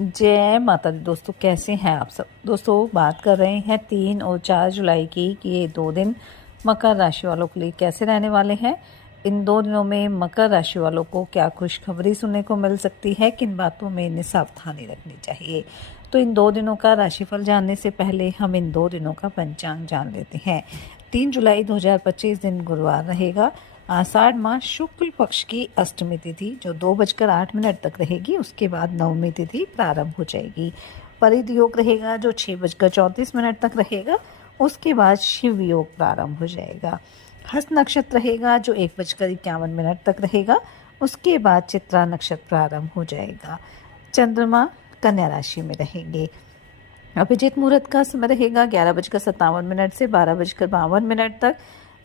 जय माता दी। दोस्तों कैसे हैं आप सब। दोस्तों बात कर रहे हैं 3 और 4 जुलाई की कि ये 2 दिन मकर राशि वालों के लिए कैसे रहने वाले हैं। इन 2 दिनों में मकर राशि वालों को क्या खुशखबरी सुनने को मिल सकती है, किन बातों में इन्हें सावधानी रखनी चाहिए। तो इन 2 दिनों का राशिफल जानने से पहले हम इन 2 दिनों का पंचांग जान लेते हैं। 3 जुलाई 2025 दिन गुरुवार रहेगा। आषाढ़ माह शुक्ल पक्ष की अष्टमी तिथि जो 2:08 तक रहेगी। उसके बाद नवमी तिथि प्रारंभ हो जाएगी। परिध योग रहेगा जो 6:34 तक रहेगा। उसके बाद शिव योग प्रारंभ हो जाएगा। हस्त नक्षत्र रहेगा जो 1:51 तक रहेगा। उसके बाद चित्रा नक्षत्र प्रारंभ हो जाएगा। चंद्रमा कन्या राशि में रहेंगे। अभिजीत मुहूर्त का समय रहेगा 11:57 से 12:52 तक।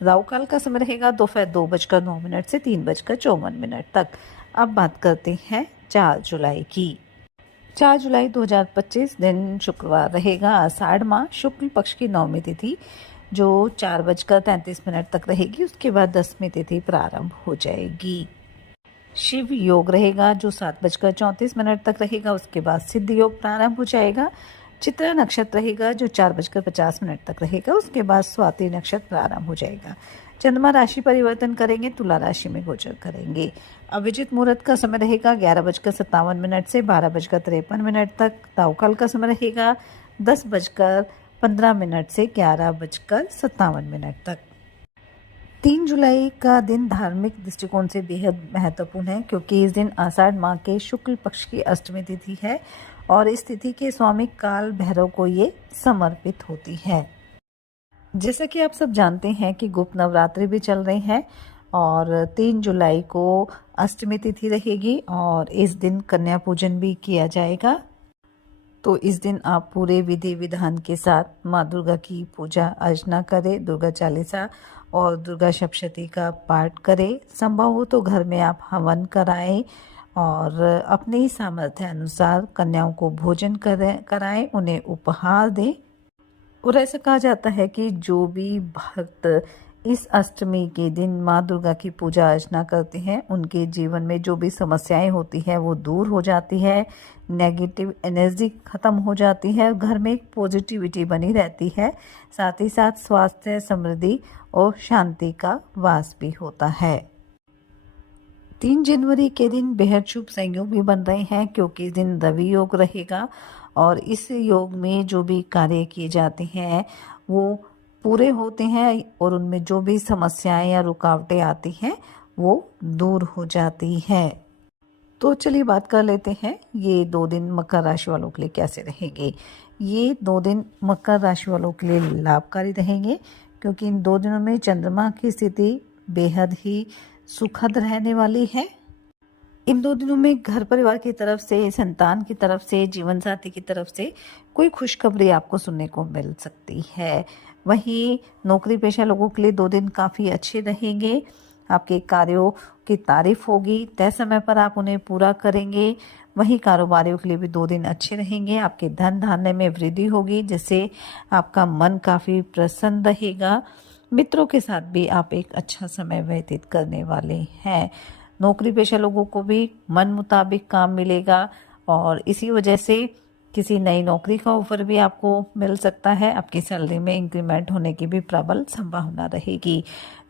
राहु काल का समय रहेगा दोपहर 2:09 से 3:54 तक। अब बात करते हैं 4 जुलाई की। 4 जुलाई 2025 दिन शुक्रवार रहेगा। आषाढ़ माह शुक्ल पक्ष की नवमी तिथि जो 4:33 तक रहेगी। उसके बाद 10वीं तिथि प्रारंभ हो जाएगी। शिव योग रहेगा जो 7:34 तक रहेगा। उसके बाद सिद्ध योग प्रारंभ हो जाएगा। चित्रा नक्षत्र रहेगा जो 4:50 तक रहेगा। उसके बाद स्वाति नक्षत्र प्रारंभ हो जाएगा। चंद्रमा राशि परिवर्तन करेंगे, तुला राशि में गोचर करेंगे। अभिजीत मुहूर्त का समय रहेगा 11:57 से 12:53 तक। राहु काल का समय रहेगा 10:15 से 11:57 तक। 3 जुलाई का दिन धार्मिक दृष्टिकोण से बेहद महत्वपूर्ण है क्योंकि इस दिन आषाढ़ माह के शुक्ल पक्ष की अष्टमी तिथि है और इस तिथि के स्वामी काल भैरव को ये समर्पित होती है। जैसा कि आप सब जानते हैं कि गुप्त नवरात्रि भी चल रहे हैं और 3 जुलाई को अष्टमी तिथि रहेगी और इस दिन कन्या पूजन भी किया जाएगा। तो इस दिन आप पूरे विधि विधान के साथ माँ दुर्गा की पूजा अर्चना करें, दुर्गा चालीसा और दुर्गा सप्तशती का पाठ करें। संभव हो तो घर में आप हवन कराएं और अपने ही सामर्थ्य अनुसार कन्याओं को भोजन कराएं, उन्हें उपहार दें। और ऐसा कहा जाता है कि जो भी भक्त इस अष्टमी के दिन माँ दुर्गा की पूजा अर्चना करते हैं उनके जीवन में जो भी समस्याएं होती हैं वो दूर हो जाती है, नेगेटिव एनर्जी खत्म हो जाती है, घर में एक पॉजिटिविटी बनी रहती है। साथ ही साथ स्वास्थ्य, समृद्धि और शांति का वास भी होता है। 3 जनवरी के दिन बेहद शुभ संयोग भी बन रहे हैं क्योंकि इस दिन रवि योग रहेगा और इस योग में जो भी कार्य किए जाते हैं वो पूरे होते हैं और उनमें जो भी समस्याएं या रुकावटें आती हैं वो दूर हो जाती है। तो चलिए बात कर लेते हैं ये 2 दिन मकर राशि वालों के लिए कैसे रहेंगे। ये 2 दिन मकर राशि वालों के लिए लाभकारी रहेंगे क्योंकि इन 2 दिनों में चंद्रमा की स्थिति बेहद ही सुखद रहने वाली है। इन 2 दिनों में घर परिवार की तरफ से, संतान की तरफ से, जीवन साथी की तरफ से कोई खुशखबरी आपको सुनने को मिल सकती है। वहीं नौकरी पेशा लोगों के लिए 2 दिन काफ़ी अच्छे रहेंगे। आपके कार्यों की तारीफ होगी, तय समय पर आप उन्हें पूरा करेंगे। वहीं कारोबारियों के लिए भी 2 दिन अच्छे रहेंगे। आपके धन धान्य में वृद्धि होगी जिससे आपका मन काफ़ी प्रसन्न रहेगा। मित्रों के साथ भी आप एक अच्छा समय व्यतीत करने वाले हैं। नौकरी पेशा लोगों को भी मन मुताबिक काम मिलेगा और इसी वजह से किसी नई नौकरी का ऑफर भी आपको मिल सकता है। आपकी सैलरी में इंक्रीमेंट होने की भी प्रबल संभावना रहेगी।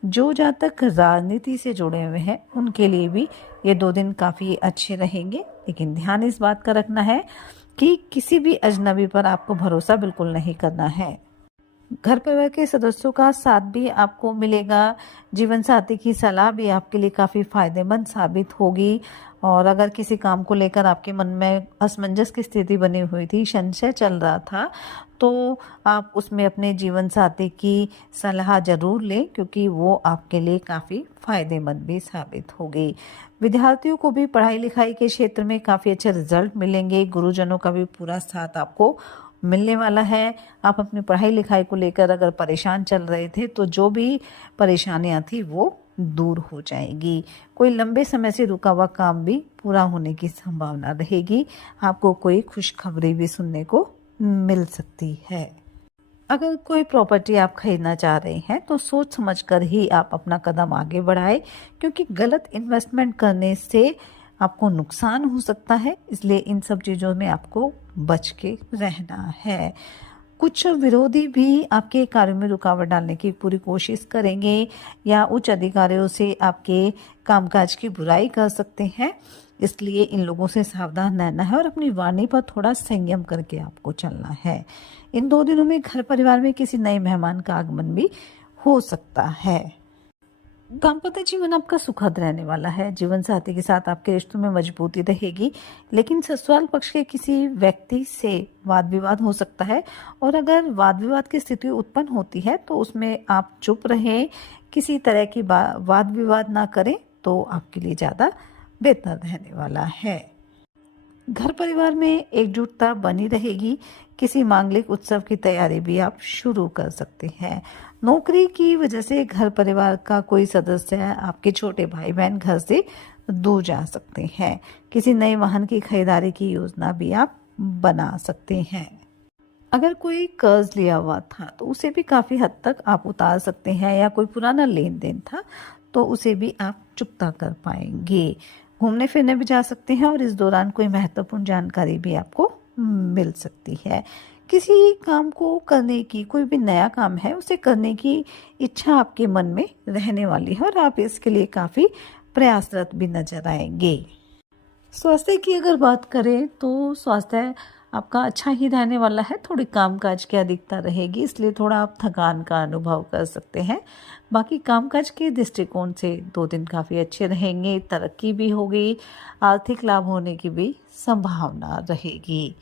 जो जातक राजनीति से जुड़े हुए हैं उनके लिए भी ये 2 दिन काफ़ी अच्छे रहेंगे, लेकिन ध्यान इस बात का रखना है कि किसी भी अजनबी पर आपको भरोसा बिल्कुल नहीं करना है। घर परिवार के सदस्यों का साथ भी आपको मिलेगा। जीवन साथी की सलाह भी आपके लिए काफ़ी फायदेमंद साबित होगी और अगर किसी काम को लेकर आपके मन में असमंजस की स्थिति बनी हुई थी, संशय चल रहा था, तो आप उसमें अपने जीवन साथी की सलाह ज़रूर लें क्योंकि वो आपके लिए काफ़ी फायदेमंद भी साबित होगी। विद्यार्थियों को भी पढ़ाई लिखाई के क्षेत्र में काफ़ी अच्छे रिजल्ट मिलेंगे। गुरुजनों का भी पूरा साथ आपको मिलने वाला है। आप अपनी पढ़ाई लिखाई को लेकर अगर परेशान चल रहे थे तो जो भी परेशानियां थी वो दूर हो जाएगी। कोई लंबे समय से रुका हुआ काम भी पूरा होने की संभावना रहेगी। आपको कोई खुशखबरी भी सुनने को मिल सकती है। अगर कोई प्रॉपर्टी आप खरीदना चाह रहे हैं तो सोच समझकर ही आप अपना कदम आगे बढ़ाएं क्योंकि गलत इन्वेस्टमेंट करने से आपको नुकसान हो सकता है, इसलिए इन सब चीज़ों में आपको बच के रहना है। कुछ विरोधी भी आपके कार्यों में रुकावट डालने की पूरी कोशिश करेंगे या उच्च अधिकारियों से आपके कामकाज की बुराई कर सकते हैं, इसलिए इन लोगों से सावधान रहना है और अपनी वाणी पर थोड़ा संयम करके आपको चलना है। इन 2 दिनों में घर परिवार में किसी नए मेहमान का आगमन भी हो सकता है। दाम्पत्य जीवन आपका सुखद रहने वाला है। जीवन साथी के साथ आपके रिश्तों में मजबूती रहेगी, लेकिन ससुराल पक्ष के किसी व्यक्ति से वाद विवाद हो सकता है और अगर वाद विवाद की स्थिति उत्पन्न होती है तो उसमें आप चुप रहें, किसी तरह की वाद विवाद ना करें तो आपके लिए ज़्यादा बेहतर रहने वाला है। घर परिवार में एकजुटता बनी रहेगी। किसी मांगलिक उत्सव की तैयारी भी आप शुरू कर सकते हैं। नौकरी की वजह से घर परिवार का कोई सदस्य, आपके छोटे भाई बहन घर से दूर जा सकते हैं। किसी नए वाहन की खरीदारी की योजना भी आप बना सकते हैं। अगर कोई कर्ज लिया हुआ था तो उसे भी काफ़ी हद तक आप उतार सकते हैं, या कोई पुराना लेन देन था तो उसे भी आप चुकता कर पाएंगे। घूमने फिरने भी जा सकते हैं और इस दौरान कोई महत्वपूर्ण जानकारी भी आपको मिल सकती है। किसी काम को करने की, कोई भी नया काम है उसे करने की इच्छा आपके मन में रहने वाली है और आप इसके लिए काफ़ी प्रयासरत भी नजर आएंगे। स्वास्थ्य की अगर बात करें तो स्वास्थ्य आपका अच्छा ही रहने वाला है। थोड़ी कामकाज की अधिकता रहेगी, इसलिए थोड़ा आप थकान का अनुभव कर सकते हैं। बाकी कामकाज के दृष्टिकोण से 2 दिन काफ़ी अच्छे रहेंगे। तरक्की भी होगी, आर्थिक लाभ होने की भी संभावना रहेगी।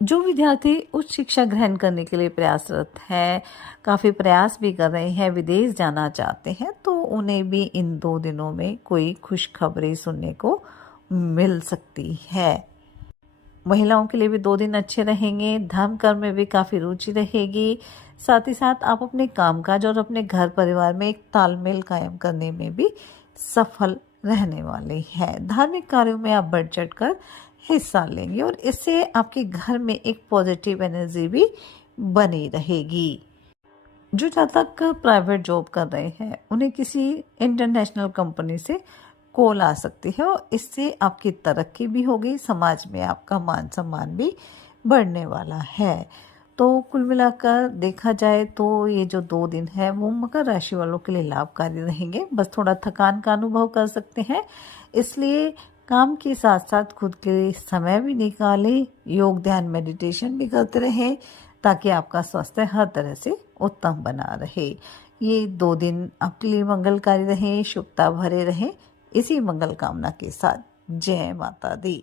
जो विद्यार्थी उच्च शिक्षा ग्रहण करने के लिए प्रयासरत हैं, काफ़ी प्रयास भी कर रहे हैं, विदेश जाना चाहते हैं, तो उन्हें भी इन 2 दिनों में कोई खुशखबरी सुनने को मिल सकती है। महिलाओं के लिए भी 2 दिन अच्छे रहेंगे। धर्म कर्म में भी काफ़ी रुचि रहेगी। साथ ही साथ आप अपने कामकाज और अपने घर परिवार में एक तालमेल कायम करने में भी सफल रहने वाले हैं। धार्मिक कार्यों में आप बढ़ चढ़ कर हिस्सा लेंगे और इससे आपके घर में एक पॉजिटिव एनर्जी भी बनी रहेगी। जो जातक प्राइवेट जॉब कर रहे हैं उन्हें किसी इंटरनेशनल कंपनी से कॉल आ सकती है और इससे आपकी तरक्की भी होगी, समाज में आपका मान सम्मान भी बढ़ने वाला है। तो कुल मिलाकर देखा जाए तो ये जो 2 दिन है वो मकर राशि वालों के लिए लाभकारी रहेंगे। बस थोड़ा थकान का अनुभव कर सकते हैं, इसलिए काम के साथ साथ खुद के लिए समय भी निकालें, योग ध्यान मेडिटेशन भी करते रहें ताकि आपका स्वास्थ्य हर तरह से उत्तम बना रहे। ये 2 दिन आपके लिए मंगलकारी रहें, शुभता भरे रहें। इसी मंगल कामना के साथ जय माता दी।